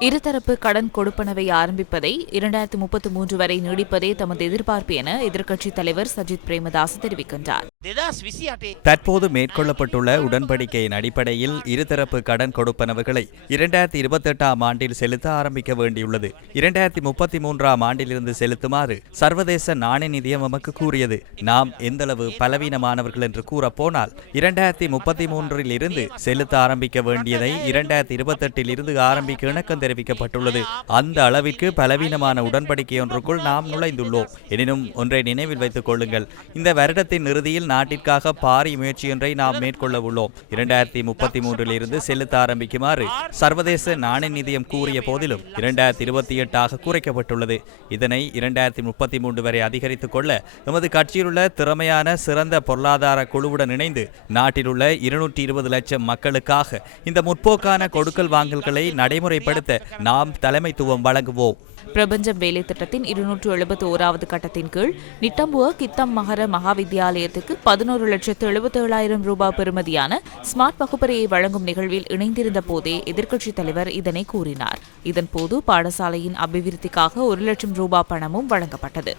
இருதரப்பு கடன் கொடுப்பனவை ஆரம்பிப்பதை இரண்டாயிரத்தி முப்பத்தி மூன்று வரை நீடிப்பதே தமது எதிர்பார்ப்பு என எதிர்க்கட்சித் தலைவர் சஜித் பிரேமதாஸ் தெரிவிக்கின்றார். தற்போது மேற்கொள்ளப்பட்டுள்ள உடன்படிக்கையின் அடிப்படையில் இருதரப்பு கடன் கொடுப்பனவுகளை இரண்டாயிரத்தி இருபத்தி எட்டாம் ஆண்டில் செலுத்த ஆரம்பிக்க வேண்டியுள்ளது. இரண்டாயிரத்தி முப்பத்தி மூன்றாம் ஆண்டிலிருந்து செலுத்துமாறு சர்வதேச நாணய நிதியம் நமக்கு கூறியது. நாம் எந்தளவு பலவீனமானவர்கள் என்று கூறப்போனால் இரண்டாயிரத்தி முப்பத்தி மூன்றில் இருந்து செலுத்த ஆரம்பிக்க வேண்டியதை இரண்டாயிரத்தி இருபத்தி எட்டில் இருந்து ஆரம்பிக்க இணக்கம் தெரிவிக்கப்பட்டுள்ளது. அந்த அளவிற்கு பலவீனமான உடன்படிக்கை ஒன்றுக்குள் நாம் நுழைந்துள்ளோம். எனினும் ஒன்றை நினைவில் வைத்துக் கொள்ளுங்கள். இந்த வருடத்தின் இறுதியில் நாட்டிற்காக பாரிய முயற்சி ஒன்றை நாம் மேற்கொள்ள உள்ளோம். இரண்டாயிரத்தி முப்பத்தி மூன்றில் இருந்து செலுத்த ஆரம்பிக்குமாறு சர்வதேச நாணய நிதியம் கூறிய போதிலும் இரண்டாயிரத்தி இருபத்தி எட்டாக குறைக்கப்பட்டுள்ளது. இதனை இரண்டாயிரத்தி முப்பத்தி மூன்று வரை அதிகரித்துக் கொள்ள எமது கட்சியில் உள்ள திறமையான சிறந்த பொருளாதார குழுவுடன் இணைந்து நாட்டில் உள்ள இருநூற்றி இருபது லட்சம் மக்களுக்காக இந்த முற்போக்கான கொடுக்கல் வாங்கல்களை நடைமுறைப்படுத்த நாம் தலைமைத்துவம் வழங்குவோம். பிரபஞ்சம் வேலை திட்டத்தின் இருநூற்று எழுபத்தி ஓராவது கட்டத்தின் கீழ் நிட்டம்புவ கித்தம் மகர மகாவித்யாலயத்துக்கு பதினோரு லட்சத்து எழுபத்தி ஏழாயிரம் ரூபாய் பெறுமதியான ஸ்மார்ட் வகுப்பறையை வழங்கும் நிகழ்வில் இணைந்திருந்த போதே எதிர்க்கட்சித் தலைவர் இதனை கூறினார். இதன்போது பாடசாலையின் அபிவிருத்திக்காக ஒரு லட்சம் ரூபாய் பணமும் வழங்கப்பட்டது.